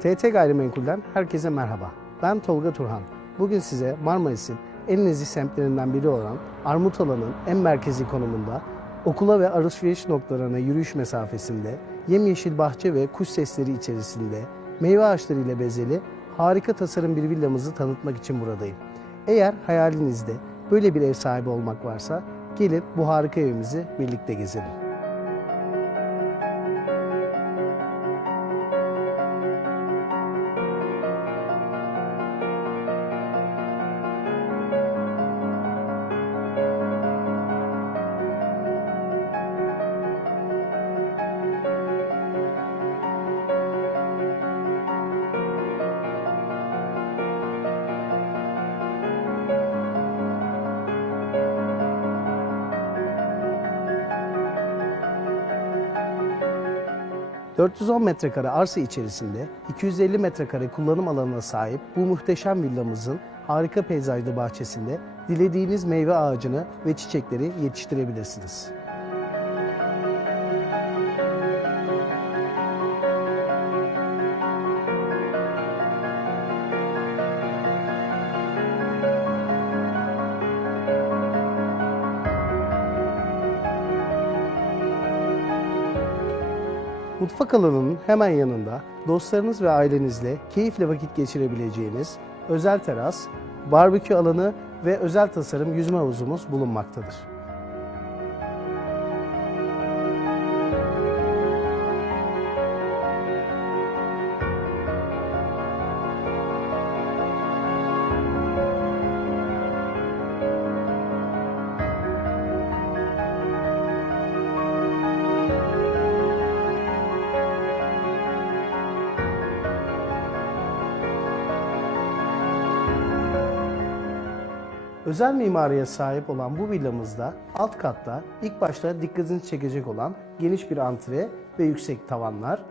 TT Gayrimenkul'den herkese merhaba. Ben Tolga Turhan. Bugün size Marmaris'in en nezih semtlerinden biri olan Armutalan'ın en merkezi konumunda okula ve alışveriş noktalarına yürüyüş mesafesinde, yemyeşil bahçe ve kuş sesleri içerisinde, meyve ağaçları ile bezeli harika tasarım bir villamızı tanıtmak için buradayım. Eğer hayalinizde böyle bir ev sahibi olmak varsa gelin bu harika evimizi birlikte gezelim. ...410 metrekare arsa içerisinde 250 metrekare kullanım alanına sahip bu muhteşem villamızın harika peyzajlı bahçesinde dilediğiniz meyve ağacını ve çiçekleri yetiştirebilirsiniz. Mutfak alanının hemen yanında dostlarınız ve ailenizle keyifle vakit geçirebileceğiniz özel teras, barbekü alanı ve özel tasarım yüzme havuzumuz bulunmaktadır. Özel mimariye sahip olan bu villamızda alt katta ilk başta dikkatinizi çekecek olan geniş bir antre ve yüksek tavanlar,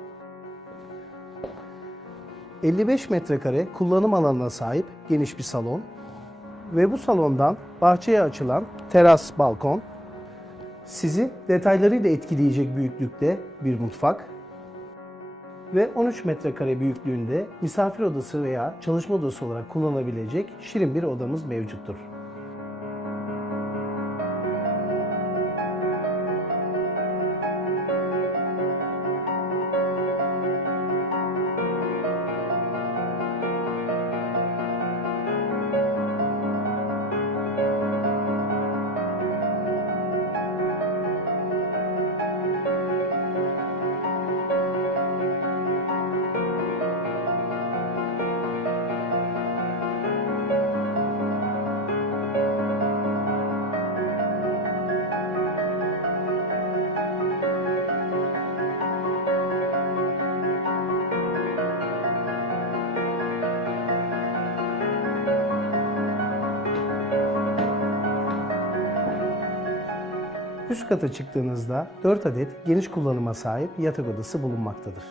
55 metrekare kullanım alanına sahip geniş bir salon ve bu salondan bahçeye açılan teras balkon, sizi detaylarıyla etkileyecek büyüklükte bir mutfak ve 13 metrekare büyüklüğünde misafir odası veya çalışma odası olarak kullanılabilecek şirin bir odamız mevcuttur. Üst kata çıktığınızda 4 adet geniş kullanıma sahip yatak odası bulunmaktadır.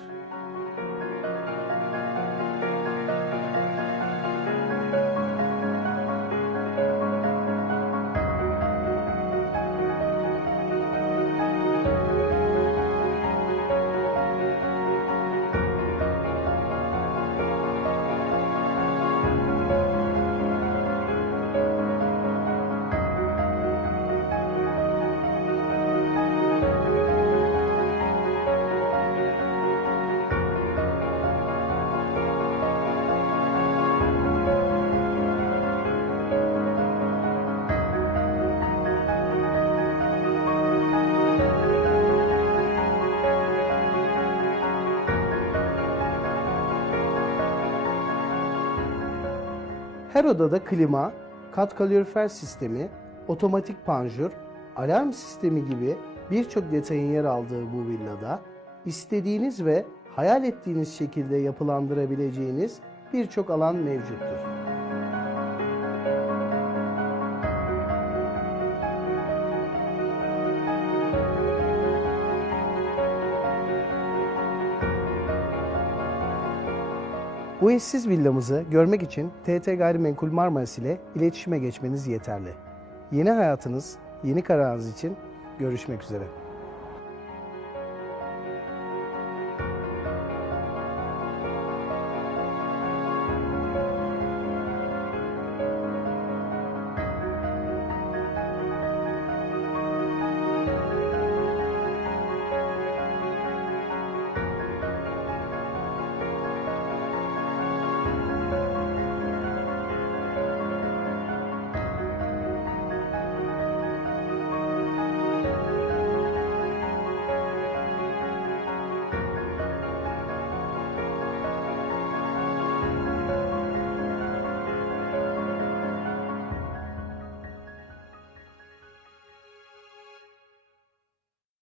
Her odada klima, kat kalorifer sistemi, otomatik panjur, alarm sistemi gibi birçok detayın yer aldığı bu villada istediğiniz ve hayal ettiğiniz şekilde yapılandırabileceğiniz birçok alan mevcuttur. Bu eşsiz villamızı görmek için TT Gayrimenkul Marmaris ile iletişime geçmeniz yeterli. Yeni hayatınız, yeni kararınız için görüşmek üzere.